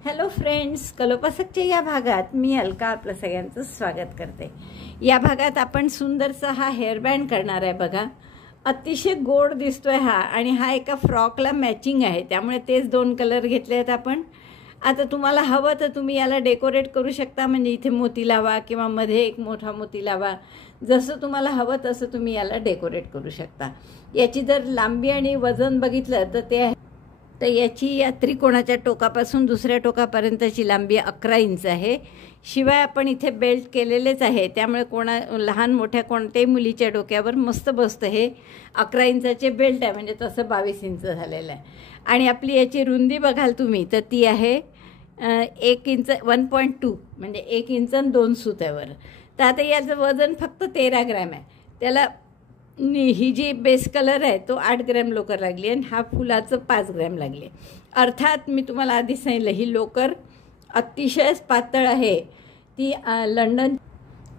Hello friends, कलोपासकच्या या भागात मी अलका आपलं सगळ्यांचं स्वागत करते। या भागात आपण सुंदरसा हा हेअर बँड करणार आहे। बघा, अतिशय गोड दिसतोय हा, आणि हा एका फ्रॉकला मॅचिंग आहे, त्यामुळे तेच दोन कलर घेतले आहेत आपण। आता तुम्हाला हवं तर तुम्ही याला डेकोरेट करू शकता, म्हणजे इथे मोती लावा किंवा मध्ये एक मोठा मोती लावा, जसं तुम्हाला हवं तसं तुम्ही याला डेकोरेट करू शकता। याची जर लांबी आणि वजन बघितलं तर याची या त्रिकोणाच्या टोकापासून दुसऱ्या टोकापर्यंतची लांबी 11 इंच आहे। शिवाय आपण इथे बेल्ट केलेलेच आहे, त्यामुळे लहान मोठ्या कोणत्याही मुलीच्या डोक्यावर मस्त बसतं। हे 11 इंचाचे बेल्ट आहे, म्हणजे तसं 22 इंच झालेलं आहे। आणि आपली याची रुंदी बघाल तुम्ही तर ती आहे 1 इंच 1.2, म्हणजे 1 इंच आणि 2 सुतावर। तर आता याचं वजन फक्त 13 ग्रॅम आहे। त्याला ही जी बेस कलर आहे तो 8 ग्रॅम लोकर लागली, आणि हा फुलाचं 5 ग्रॅम लागले। अर्थात मी तुम्हाला आधी सांगितलं, ही लोकर अतिशय पातळ आहे। ती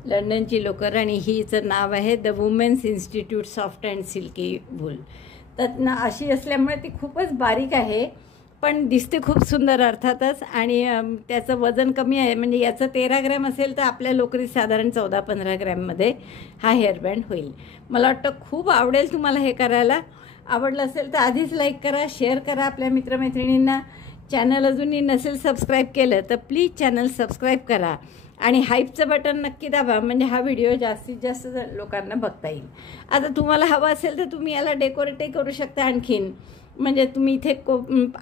लंडनची लोकर, आणि हिचं नाव आहे the women's institute soft and silky wool. तर अशी असल्यामुळे ती खूपच बारीक आहे, पण दिसते खूप सुंदर अर्थातच। आणि त्याचं वजन कमी आहे, म्हणजे याचं 13 ग्रॅम असेल तर आपल्या लोकरीत साधारण 14-15 ग्रॅममध्ये हा हेअरबँड होईल। मला वाटतं खूप आवडेल तुम्हाला हे करायला। आवडलं असेल तर आधीच लाईक करा, शेअर करा आपल्या मित्रमैत्रिणींना। चॅनल अजूनही नसेल सबस्क्राईब केलं तर प्लीज चॅनल सबस्क्राईब करा, आणि हाईपचं बटन नक्की दाबा, म्हणजे हा व्हिडिओ जास्तीत जास्त लोकांना बघता येईल। आता तुम्हाला हवं असेल तर तुम्ही याला डेकोरेटही करू शकता आणखीन, म्हणजे तुम्ही इथे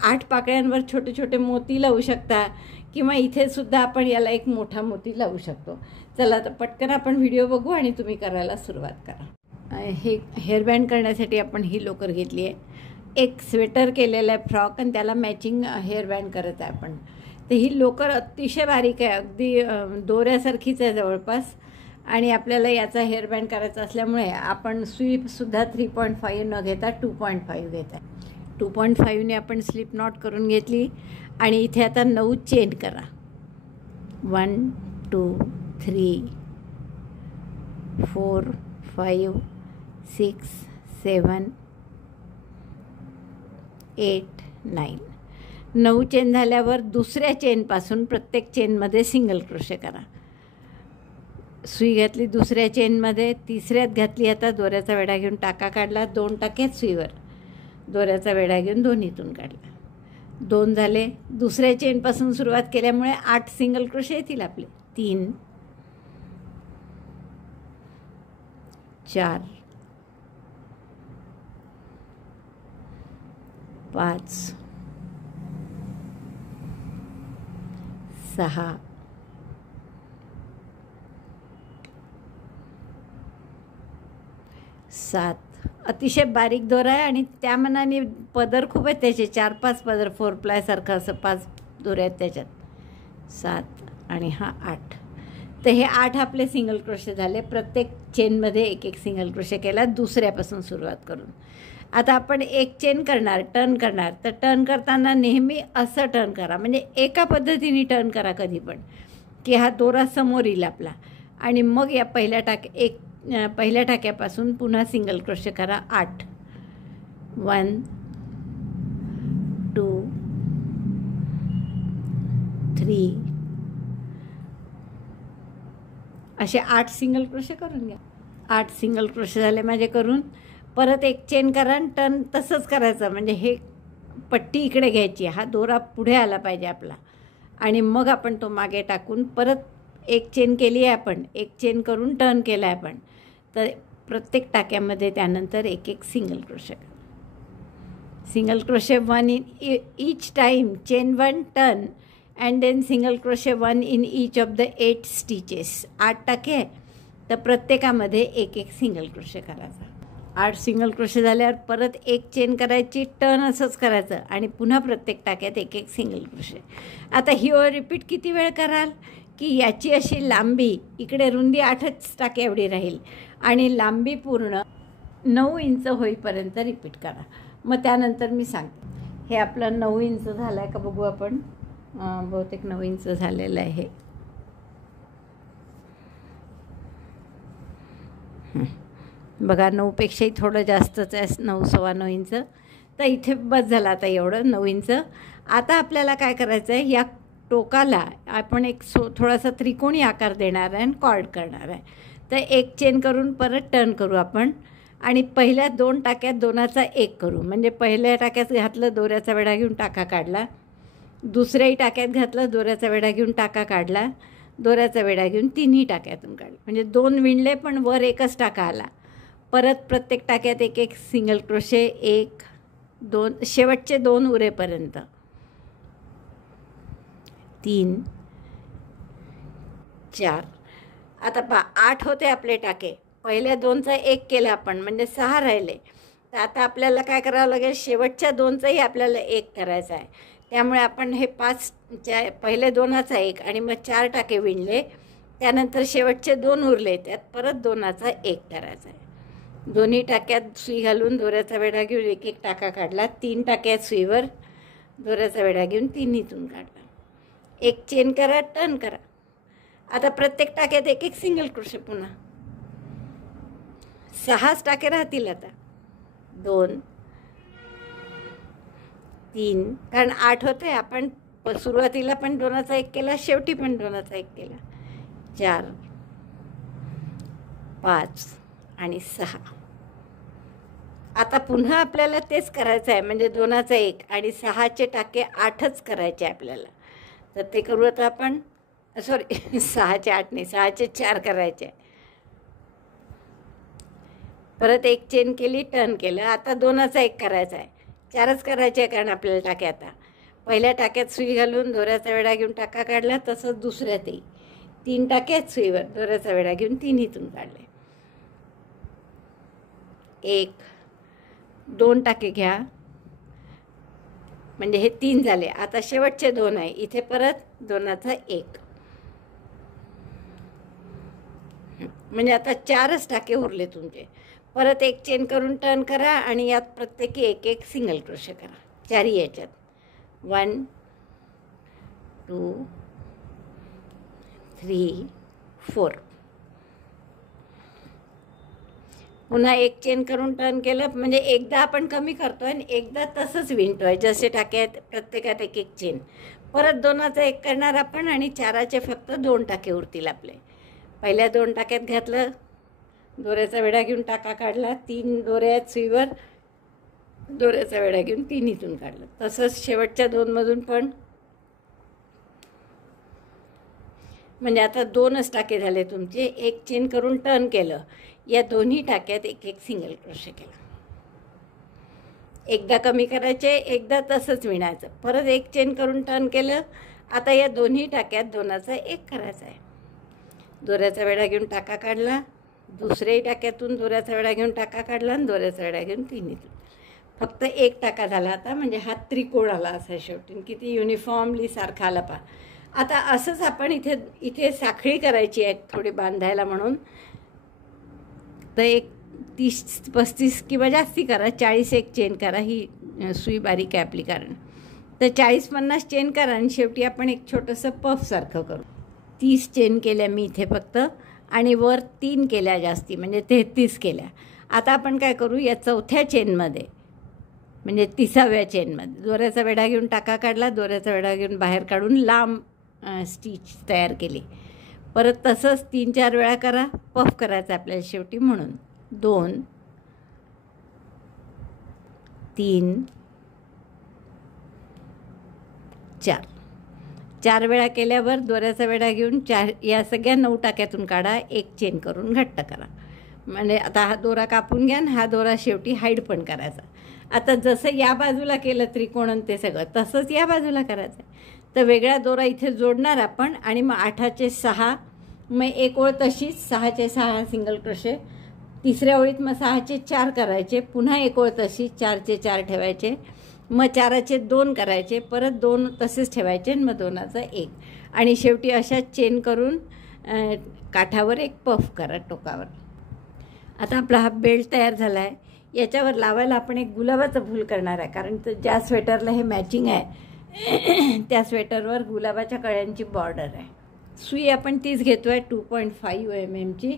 8 पाकळ्यांवर छोटे छोटे मोती लावू शकता, किंवा इथे सुद्धा आपण याला एक मोठा मोती लावू शकतो। चला तर पटकन आपण व्हिडिओ बघू आणि तुम्ही करायला सुरुवात करा। हे हेअरबँड करण्यासाठी आपण ही लोकर घेतली आहे। एक स्वेटर केलेला आहे फ्रॉक, आणि त्याला मॅचिंग हेअरबँड करत आहे आपण। तर ही लोकर अतिशय बारीक आहे, अगदी दोऱ्यासारखीच आहे जवळपास। आणि आपल्याला याचा हेअरबँड करायचा असल्यामुळे आपण सुईसुद्धा 3.5 न घेता 2.5 घेत आहे। 2.5ने आपण स्लिप नॉट करून घेतली, आणि इथे आता 9 चेन करा। 1 2 3 4 5 6 7 8 9 9 चेन झाल्यावर दुसऱ्या चेनपासून प्रत्येक चेनमध्ये सिंगल क्रोशे करा। सुई घातली दुसऱ्या चेनमध्ये, तिसऱ्यात घातली, आता दोऱ्याचा वेढा घेऊन टाका काढला, 2 टाक्यात सुईवर दोऱ्याचा वेढा घेऊन दोन्हीतून काढला। 2 झाले। दुसऱ्या चेनपासून सुरुवात केल्यामुळे 8 सिंगल क्रोशे येतील आपले। 3 4 5 6 7 अतिशय बारीक दोरा आहे, आणि त्या मनाने पदर खूप आहेत त्याचे, 4-5 पदर 4 प्लाय सारखं असं 5 दोरे आहेत त्याच्यात। 7 आणि हा 8। तर हे 8 आपले सिंगल क्रोशे झाले। प्रत्येक चेनमध्ये एक एक सिंगल क्रोशे केला, दुसऱ्यापासून सुरुवात करून। आता आपण एक चेन करणार, टर्न करणार। तर टर्न करताना नेहमी असं टर्न करा, म्हणजे एका पद्धतीने टर्न करा कधी पण, की हा दोरा समोर येईल आपला। आणि मग या पहिल्या टाक्यापासून पुन्हा सिंगल क्रोशे करा 8। 1 2 3 असे 8 सिंगल क्रोशे करून घ्या। 8 सिंगल क्रोशे झाले माझे करून। परत एक चेन करा, आणि टर्न तसंच करायचं, म्हणजे हे पट्टी इकडे घ्यायची, हा दोरा पुढे आला पाहिजे आपला, आणि मग आपण तो मागे टाकून परत एक चेन केली आहे आपण, एक चेन करून टर्न केला आहे आपण। तर प्रत्येक टाक्यामध्ये त्यानंतर एक एक सिंगल क्रोशे करा। Single crochet 1 in each time, chain 1 turn, and then single crochet 1 in each of the 8 stitches. 8 टाके, तर प्रत्येकामध्ये एक एक सिंगल क्रोशे करायचा। 8 सिंगल क्रोशे झाल्यावर परत एक चेन करायची, टर्न असंच करायचं, आणि पुन्हा प्रत्येक टाक्यात एक एक सिंगल क्रोशे। आता ही ओळ रिपीट किती वेळ कराल, की याची अशी लांबी, इकडे रुंदी 8च टाके एवढी राहील, आणि लांबी पूर्ण 9 इंच होईपर्यंत रिपीट करा। मग त्यानंतर मी सांगते। हे आपलं 9 इंच झालं आहे का बघू आपण। बहुतेक 9 इंच झालेलं आहे। बघा, 9पेक्षाही थोडं जास्तच आहे, 9 सव्वा 9 इंच। तर इथे बस झालं आता एवढं 9 इंच। आता आपल्याला काय करायचं आहे, या टोकाला आपण एक थोडासा त्रिकोणी आकार देणार आहे आणि कॉर्ड करणार आहे. तर एक चेन करून परत टर्न करू आपण आणि पहिल्या 2 टाक्यात 2चा 1 करू. म्हणजे पहिल्या टाक्यात घातलं, दोऱ्याचा वेढा घेऊन टाका काढला. दुसऱ्याही टाक्यात घातलं, दोऱ्याचा वेढा घेऊन टाका काढला. दोऱ्याचा वेढा घेऊन तिन्ही टाक्यातून काढलं. म्हणजे 2 विणले पण वर एकच टाका आला. परत प्रत्येक टाक्यात एक एक सिंगल क्रोशे, 1 2 शेवटचे 2 उरेपर्यंत. 3 4 आता 8 होते आपले टाके. पहिल्या 2चा 1 केला आपण म्हणजे 6 राहिले. तर आता आपल्याला काय करावं लागेल, शेवटच्या 2चाही आपल्याला 1 करायचा आहे. त्यामुळे आपण हे 5 पहिले 2चा 1 आणि मग 4 टाके विणले. त्यानंतर शेवटचे 2 उरले, त्यात परत 2चा 1 करायचा आहे. दोन्ही टाक्यात सुई घालून दोऱ्याचा वेढा घेऊन एक एक टाका काढला. 3 टाक्यात सुईवर दोऱ्याचा वेढा घेऊन तिन्हीतून काढला. एक चेन करा, टर्न करा. आता प्रत्येक टाक्यात एक एक सिंगल क्रोशे. पुन्हा 6 टाके राहतील. आता 2 3 कारण 8 होते. आपण सुरुवातीला पण 2चा 1 केला, शेवटी पण 2चा 1 केला. 4 5 आणि 6. आता पुन्हा आपल्याला तेच करायचं आहे. म्हणजे 2चा 1 आणि 6चे टाके 8च करायचे आपल्याला. तर ते करू आता आपण. सॉरी 6चे 8 नाही, 6चे 4 करायचे. परत एक चेन केली, टर्न केलं. आता 2चा 1 करायचा आहे. 4च करायचे आहे कारण आपल्याला टाके. आता पहिल्या टाक्यात सुई घालून दोऱ्याचा वेढा घेऊन टाका काढला. तसंच दुसऱ्यातही 3 टाक्यात सुईवर दोऱ्याचा वेढा घेऊन तिन्हीतून काढले. 1 2 टाके घ्या म्हणजे हे 3 झाले. आता शेवटचे 2 आहे. इथे परत 2चा 1 म्हणजे आता 4च टाके उरले तुमचे. परत एक चेन करून टर्न करा आणि यात प्रत्येकी एक एक सिंगल क्रोशे करा. 4 याच्यात 1 2 3 4. पुन्हा एक चेन करून टर्न केलं म्हणजे एकदा आपण कमी करतोय आणि एकदा तसंच विणतोय. जसे टाके आहेत प्रत्येकात एक एक चेन. परत 2चा 1 करणार आपण आणि 4चे फक्त 2 टाके उरतील आपले. पहिल्या 2 टाक्यात घातलं, दोऱ्याचा वेढा घेऊन टाका काढला. 3 दोऱ्या आहेत सुईवर, दोऱ्याचा वेढा घेऊन तिन्हीतून काढलं. तसंच शेवटच्या 2मधून पण. म्हणजे आता 2च टाके झाले तुमचे. एक चेन करून टर्न केलं. या दोन्ही टाक्यात एक एक सिंगल क्रोशे केला. एकदा कमी करायचे, एकदा तसंच विणायचं. परत एक चेन करून टर्न केलं. आता या दोन्ही टाक्यात 2चा 1 करायचा आहे. दोऱ्याचा वेढा घेऊन टाका काढला. दुसऱ्याही टाक्यातून दोऱ्याचा वेढा घेऊन टाका काढला आणि दोऱ्याचा वेढा घेऊन तिन्हीतून. फक्त 1 टाका झाला आता. म्हणजे हा त्रिकोण आला असा शेवटी. किती युनिफॉर्मली सारखा आला पहा. आता असंच आपण इथे साखळी करायची आहे थोडी बांधायला म्हणून. तर एक 30-35 किंवा जास्ती करा, 40 एक चेन करा. ही सुई बारीक आहे आपली कारण. तर 40-50 चेन करा आणि शेवटी आपण एक छोटंसं पफसारखं करू. 30 चेन केल्या मी इथे फक्त आणि वर 3 केल्या जास्ती म्हणजे 33 केल्या. आता आपण काय करू, या 4थ्या चेनमध्ये म्हणजे 30व्या चेनमध्ये दोऱ्याचा वेढा घेऊन टाका काढला. दोऱ्याचा वेढा घेऊन बाहेर काढून लांब स्टिच तयार केली. परत तसंच 3-4 वेळा करा. पफ करायचं आपल्याला शेवटी म्हणून. 2 3 4 4 वेळा केल्यावर दोऱ्याचा वेढा घेऊन या सगळ्या 9 टाक्यातून काढा. एक चेन करून घट्ट करा. म्हणजे आता हा दोरा कापून घ्या आणि हा दोरा शेवटी हाईड पण करायचा. आता जसं या बाजूला केलं त्रिकोण ते सगळं तसंच या बाजूला करायचं. तर वेगळा दोरा इथे जोडणार आपण आणि मग 8चे 6. मग एक ओळ तशीच 6चे 6 सिंगल क्रोशे. तिसऱ्या ओळीत मग 6चे 4 करायचे. पुन्हा एक ओळ तशीच 4चे 4 ठेवायचे. मग 4चे 2 करायचे. परत 2 तसेच ठेवायचे आणि मग 2चा 1 आणि शेवटी अशा चेन करून काठावर एक पफ करा टोकावर. आता आपला हा बेल्ट तयार झाला आहे. याच्यावर लावायला आपण एक गुलाबाचं फूल करणार आहे कारण ज्या स्वेटरला हे मॅचिंग आहे त्या स्वेटरवर गुलाबाच्या कळ्यांची बॉर्डर आहे. सुई आपण तीच घेतो आहे 2.5 mm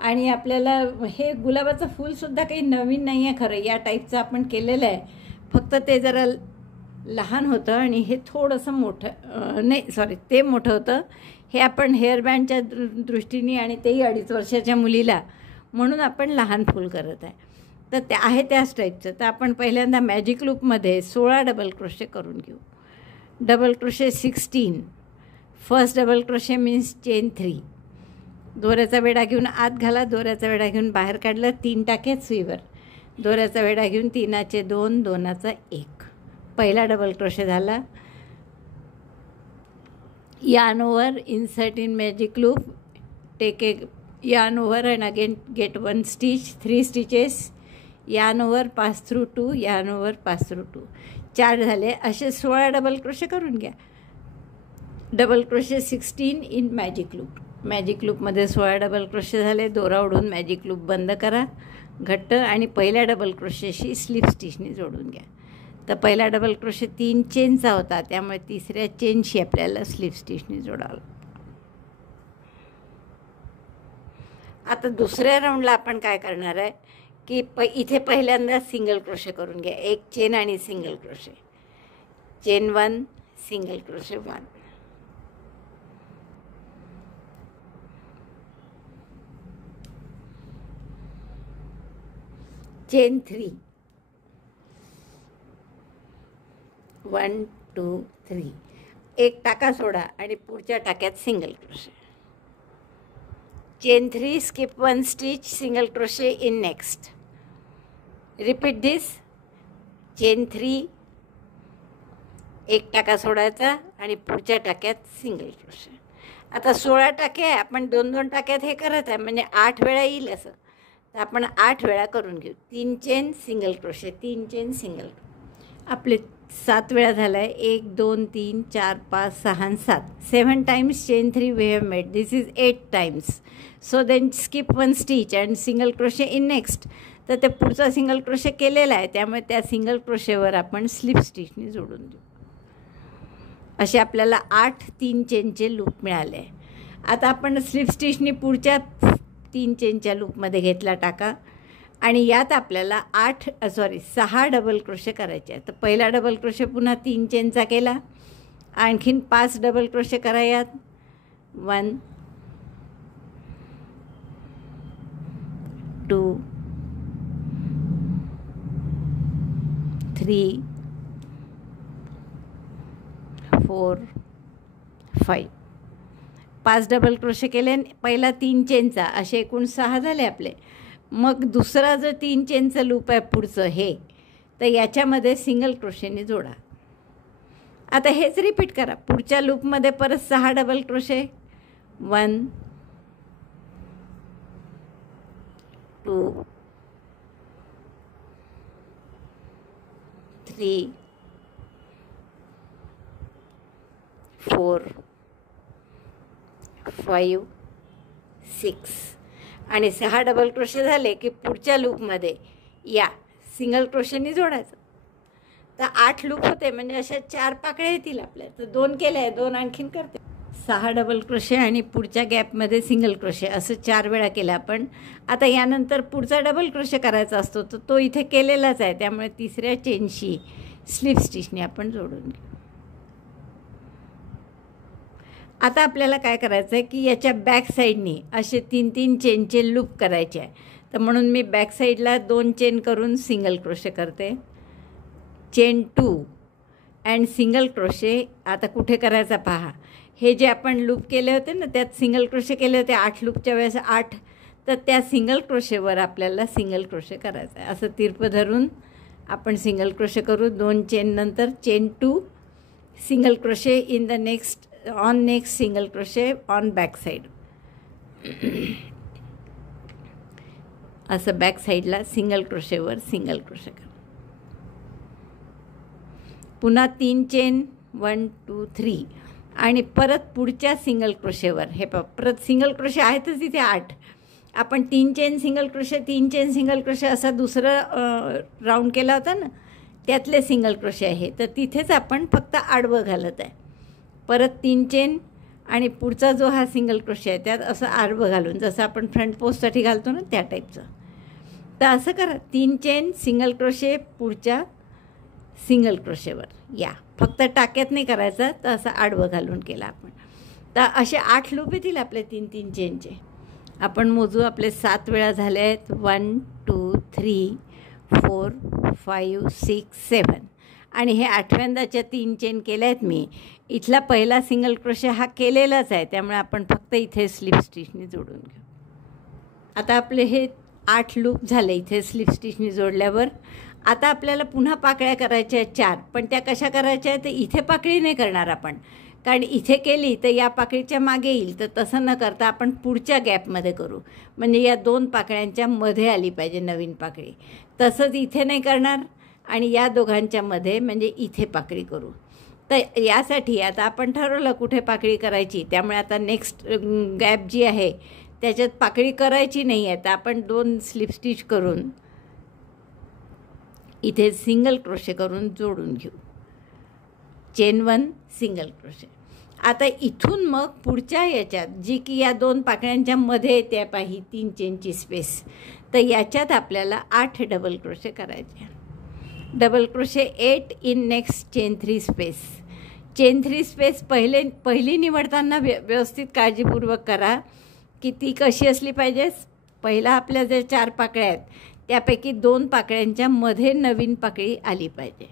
आणि आपल्याला हे गुलाबाचं फूलसुद्धा काही नवीन नाही आहे खरं. या टाईपचं आपण केलेलं आहे. फक्त ते जरा लहान होतं आणि हे थोडंसं मोठं नाही सॉरी ते मोठं होतं. हे आपण हेअरबँडच्या दृष्टीने आणि तेही 2.5 वर्षाच्या मुलीला म्हणून आपण लहान फूल करत आहे. तर ते आहे त्याच टाईपचं. तर आपण पहिल्यांदा मॅजिक लूपमध्ये 16 डबल क्रोशे करून घेऊ. Double crochet 16. First double crochet means chain 3. दोऱ्याचा वेढा घेऊन आत घाला, दोऱ्याचा वेढा घेऊन बाहेर काढला, 3 टाके सुईवर. दोऱ्याचा वेढा घेऊन 3चे 2, 2चा 1. पहिला डबल क्रोशे झाला. yarn over, insert in magic loop, take a yarn over and again get 1 stitch, 3 stitches, yarn over, pass through 2, yarn over, pass through 2. 4 झाले. असे 16 डबल क्रोशे करून घ्या. Double crochet 16 in magic loop. Magic लूपमध्ये 16 double crochet झाले. दोरा ओढून magic loop बंद करा घट्ट आणि पहिल्या डबल क्रोशेशी स्लिप स्टिचने जोडून घ्या. तर पहिला डबल क्रोशे 3 चेनचा होता, त्यामुळे तिसऱ्या चेनशी आपल्याला स्लिप स्टिचने जोडावं. आता दुसऱ्या राऊंडला आपण काय करणार आहे की इथे पहिल्यांदा सिंगल क्रोशे करून घ्या. 1 चेन आणि single crochet. Chain 1, single crochet 1. Chain 3. 1 2 3. एक टाका सोडा आणि पुढच्या टाक्यात single crochet. Chain 3, skip 1 stitch, single crochet in next. Repeat this. Chain 3, एक टाका सोडायचा आणि पुढच्या टाक्यात सिंगल क्रोशे. आता 16 टाके आहे, आपण 2-2 टाक्यात हे करत आहे म्हणजे 8 वेळा येईल असं. तर आपण 8 वेळा करून घेऊ. 3 chain single crochet, 3 chain single. आपले 7 वेळा झाला आहे. 1 2 3 4 5 6 आणि 7. 7 times chain 3 we have made. This is 8 times. So then skip 1 stitch and single crochet in next. तर ते पुढचा सिंगल क्रोशे केलेला आहे, त्यामुळे त्या सिंगल क्रोशेवर आपण स्लिप स्टिचने जोडून देऊ. असे आपल्याला 8 3 चेनचे लूप मिळाले. आता आपण स्लिप स्टिचने पुढच्या 3 चेनच्या लूपमध्ये घेतला टाका आणि यात आपल्याला 6 डबल क्रोशे करायचे आहेत. तर पहिला डबल क्रोशे पुन्हा 3 चेनचा केला. आणखीन 5 डबल क्रोशे करा यात. 1 2 3 4 5. 5 डबल क्रोशे केले. पहिला 3 चेनचा, असे एकूण 6 झाले आपले. मग दुसरा जो 3 चेनचं लूप आहे पुढचं हे, तर याच्यामध्ये सिंगल क्रोशेने जोडा. आता हेच रिपीट करा. पुढच्या लूपमध्ये परत 6 डबल क्रोशे. 1 2 3 4 5 6 आणि 6 डबल क्रोशे झाले की पुढच्या लूपमध्ये या सिंगल क्रोशेने जोडायचं. तर 8 लूप होते म्हणजे अशा 4 पाकळ्या येतील आपल्या. तर 2 केले आहे, 2 आणखीन करते. 6 डबल क्रोशे आणि पुढच्या गॅपमध्ये सिंगल क्रोशे असं 4 वेळा केलं आपण. आता यानंतर पुढचा डबल क्रोशे करायचा असतो, तर तो इथे केलेलाच आहे, त्यामुळे तिसऱ्या चेनशी स्लिप स्टिचने आपण जोडून घेऊ. आता आपल्याला काय करायचं आहे की याच्या बॅक साईडनी असे 3-3 चेनचे लूप करायचे आहे. तर म्हणून मी बॅक साईडला 2 चेन करून सिंगल क्रोशे करते. Chain 2 and single crochet. आता कुठे करायचा पहा. हे जे आपण लूप केले होते ना, त्यात सिंगल क्रोशे केले होते 8 लूपच्या वेळेस 8. तर त्या सिंगल क्रोशेवर आपल्याला सिंगल क्रोशे करायचं आहे. असं तिरपं धरून आपण सिंगल क्रोशे करू. 2 चेन नंतर chain 2 single crochet in the next on next single crochet on back side. असं बॅक साईडला सिंगल क्रोशेवर सिंगल क्रोशे करा. पुन्हा 3 चेन 1 2 3 आणि परत पुढच्या सिंगल क्रोशेवर हे परत सिंगल क्रोशे आहेतच तिथे 8. आपण 3 chain single crochet 3 chain single crochet असा दुसरं राऊंड केला होता ना, त्यातले सिंगल क्रोशे आहे. तर तिथेच आपण फक्त आडवं घालत आहे. परत 3 चेन आणि पुढचा जो हा सिंगल क्रोशे आहे त्यात असं आडवं घालून, जसं आपण फ्रंट पोस्टसाठी घालतो ना त्या टाईपचं. तर असं करा. 3 चेन सिंगल क्रोशे पुढच्या सिंगल क्रोशेवर या फक्त टाक्यात नाही करायचं, तर असं आडवं घालून केलं आपण. तर असे 8 लूप येतील आपले 3-3 चेनचे. आपण मोजू. आपले 7 वेळा झाले आहेत. 1 2 3 4 5 6 7 आणि हे 8व्यांदाच्या 3 चेन केल्या आहेत मी. इथला पहिला सिंगल क्रोशे हा केलेलाच आहे, त्यामुळे आपण फक्त इथे स्लिप स्टिचनी जोडून घेऊ. आता आपले हे 8 लूप झाले इथे स्लिप स्टिचनी जोडल्यावर. आता आपल्याला पुन्हा पाकळ्या करायच्या आहेत 4, पण त्या कशा करायच्या आहेत? तर इथे पाकळी नाही करणार आपण, कारण इथे केली तर या पाकळीच्या मागे येईल. तर तसं न करता आपण पुढच्या गॅपमध्ये करू, म्हणजे या 2 पाकळ्यांच्या मध्ये आली पाहिजे नवीन पाकळी. तसंच इथे नाही करणार आणि या दोघांच्या मध्ये म्हणजे इथे पाकळी करू. तर यासाठी आता आपण ठरवलं कुठे पाकळी करायची, त्यामुळे आता नेक्स्ट गॅप जी आहे त्याच्यात पाकळी करायची नाही आहे. तर आपण 2 स्लिप स्टिच करून इथे सिंगल क्रोशे करून जोडून घेऊ. Chain 1 single crochet. आता इथून मग पुढच्या याच्यात जी की या 2 पाकळ्यांच्या मध्ये येते पाही 3 चेनची स्पेस, तर याच्यात आपल्याला 8 डबल क्रोशे करायचे. Double crochet 8 in next chain 3 space. Chain 3 space पहिली निवडताना व्यवस्थित काळजीपूर्वक करा की ती कशी असली पाहिजे. पहिला आपल्या ज्या 4 पाकळ्या आहेत त्यापैकी 2 पाकळ्यांच्या मध्ये नवीन पाकळी आली पाहिजे.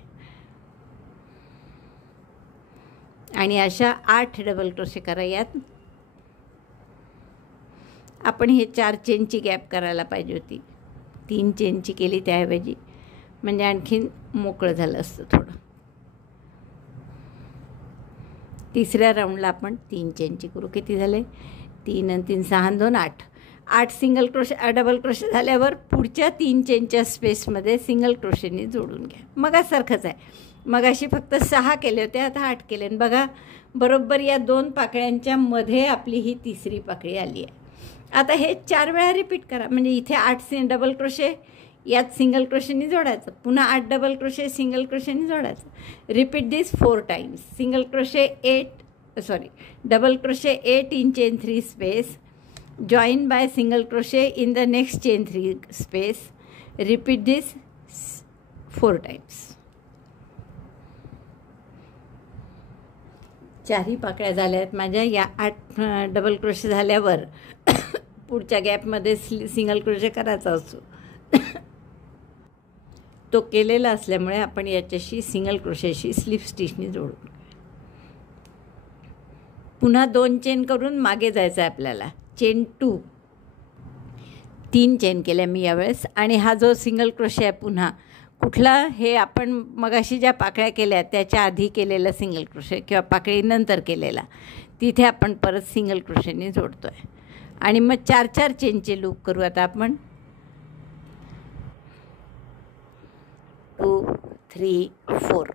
आणि अशा 8 डबल क्रोशे करा. यात आपण हे 4 चेनची गॅप करायला पाहिजे होती, 3 चेनची केली त्याऐवजी, म्हणजे आणखीन मोकळं झालं असतं थोडं. तिसऱ्या राऊंडला आपण 3 चेनची करू. किती झाले? 3 आणि 3 6 आणि 2 8. 8 सिंगल क्रोशे डबल क्रोशे झाल्यावर पुढच्या 3 चेनच्या स्पेसमध्ये सिंगल क्रोशेनी जोडून घ्या. मगासारखंच आहे. मगाशी फक्त 6 केले होते, आता 8 केले. बघा बरोबर या 2 पाकळ्यांच्या मध्ये आपली ही तिसरी पाकळी आली आहे. आता हे 4 वेळा रिपीट करा, म्हणजे इथे 8 डबल क्रोशे यात सिंगल क्रोशेनी जोडायचं, पुन्हा 8 डबल क्रोशे सिंगल क्रोशेनी जोडायचं. Repeat this 4 times. Single crochet double crochet 8 in chain 3 space, join by single crochet in the next chain 3 space. Repeat this 4 times. 4 पाकळ्या झाल्या आहेत माझ्या. या 8 डबल क्रोशे झाल्यावर पुढच्या गॅपमध्ये सिंगल क्रोशे करायचा असतो, तो केलेला असल्यामुळे आपण याच्याशी सिंगल क्रोशेशी स्लिप स्टिचनी जोडू. पुन्हा 2 चेन करून मागे जायचं आहे आपल्याला. चेन 2 3 चेन केल्या मी यावेळेस. आणि हा जो सिंगल क्रोशे आहे पुन्हा कुठला, हे आपण मगाशी ज्या पाकळ्या केल्या त्याच्या आधी केलेला सिंगल क्रोशे किंवा पाकळीनंतर केलेला, तिथे आपण परत सिंगल क्रोशेने जोडतो आहे. आणि मग 4-4 चेनचे लूप करू आता आपण. 2 3 4.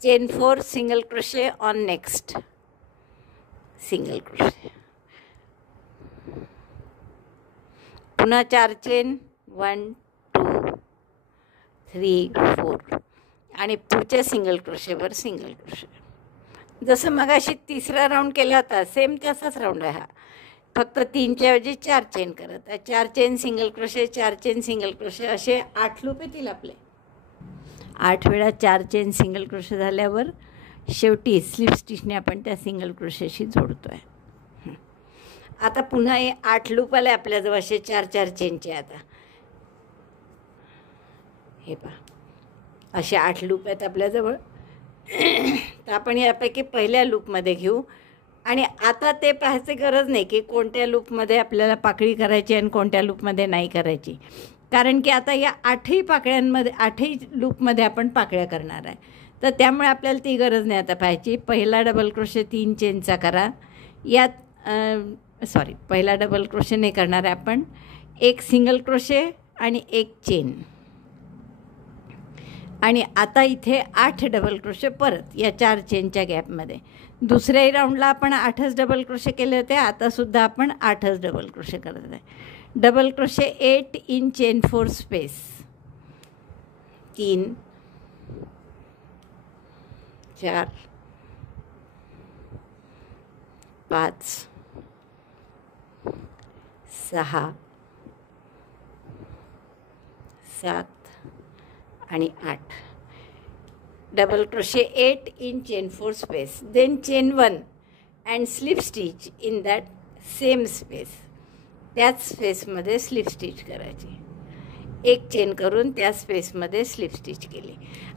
Chain 4 single crochet on next single crochet. पुन्हा 4 चेन 1 2 3 4 आणि पुढच्या सिंगल क्रोशेवर सिंगल क्रोशे. जसं मगाशी तिसरा राऊंड केला होता सेम तसाच राऊंड आहे हा, फक्त 3च्या ऐवजी 4 चेन करत आहे. 4 chain single crochet 4 chain single crochet असे 8 लूप येतील आपले. 8 वेळा 4 चेन सिंगल क्रोशे झाल्यावर शेवटी स्लिप स्टिचने आपण त्या सिंगल क्रोशेशी जोडतो आहे. आता पुन्हा हे 8 लूप आले आपल्याजवळ असे 4-4 चेनचे. आता हे पहा असे 8 लूप आहेत आपल्याजवळ. तर आपण यापैकी पहिल्या लूपमध्ये घेऊ. आणि आता ते पाहायची गरज नाही की कोणत्या लूपमध्ये आपल्याला पाकळी करायची आणि कोणत्या लूपमध्ये नाही करायची, कारण की आता या 8ही पाकळ्यांमध्ये 8ही लूपमध्ये आपण पाकळ्या करणार आहे. तर त्यामुळे आपल्याला ती गरज नाही आता पाहायची. पहिला डबल क्रोशे 3 चेनचा करा. यात पहिला डबल क्रोशे नाही करणार आहे आपण, 1 सिंगल क्रोशे आणि 1 चेन. आणि आता इथे 8 डबल क्रोशे परत या 4 चेनच्या गॅपमध्ये. दुसऱ्याही राऊंडला आपण 8च डबल क्रोशे केले होते, आतासुद्धा आपण 8च डबल क्रोशे करत आहे. Double crochet 8 in chain 4 space. 3 4 5 6 7 आणि 8. double crochet 8 in chain 4 space, then chain 1 and slip stitch in that same space. त्याच स्पेसमध्ये स्लिप स्टिच करायची. एक चेन करून त्या स्पेसमध्ये स्लिप स्टिच केली.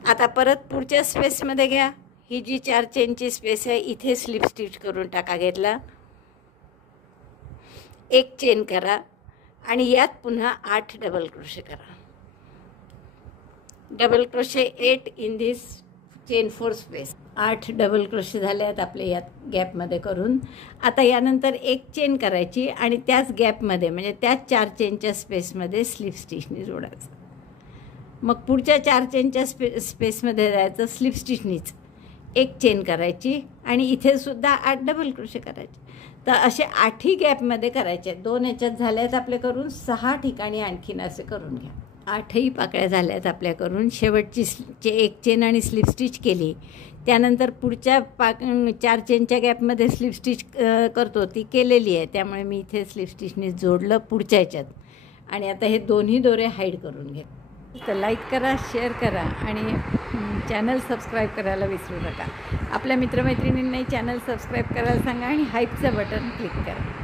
आता परत पुढच्या स्पेसमध्ये घ्या. ही जी 4 चेनची स्पेस आहे इथे स्लिप स्टिच करून टाका. घेतला, एक चेन करा आणि यात पुन्हा 8 डबल क्रोशे करा. Double crochet 8 in this chain 4 space. 8 double crochet झाले आहेत आपले यात गॅपमध्ये करून. आता यानंतर एक चेन करायची आणि त्याच गॅपमध्ये म्हणजे त्याच 4 चेनच्या स्पेसमध्ये स्लिप स्टिचनी जोडायचं. मग पुढच्या 4 चेनच्या स्पेसमध्ये जायचं, स्लिप स्टिचनीच एक चेन करायची आणि इथे सुद्धा 8 डबल क्रोशे करायचे. तर असे 8ही गॅपमध्ये करायचे. 2 याच्यात झाले आहेत आपले करून. 6 ठिकाणी आणखीन असे करून घ्या. 8ही पाकळ्या झाल्या आहेत आपल्या करून. शेवटची एक चेन आणि स्लिप स्टिच केली. त्यानंतर पुढच्या 4 चेनच्या गॅपमध्ये स्लिप स्टिच करतो ती केलेली आहे, त्यामुळे मी इथे स्लिप स्टिचने जोडलं पुढच्या ह्याच्यात. आणि आता हे दोन्ही दोरे हाईड करून घे. तर लाईक करा, शेअर करा आणि चॅनल सबस्क्राईब करायला विसरू नका. आपल्या मित्रमैत्रिणींनाही चॅनल सबस्क्राईब करायला सांगा आणि हाईपचं बटन क्लिक करा.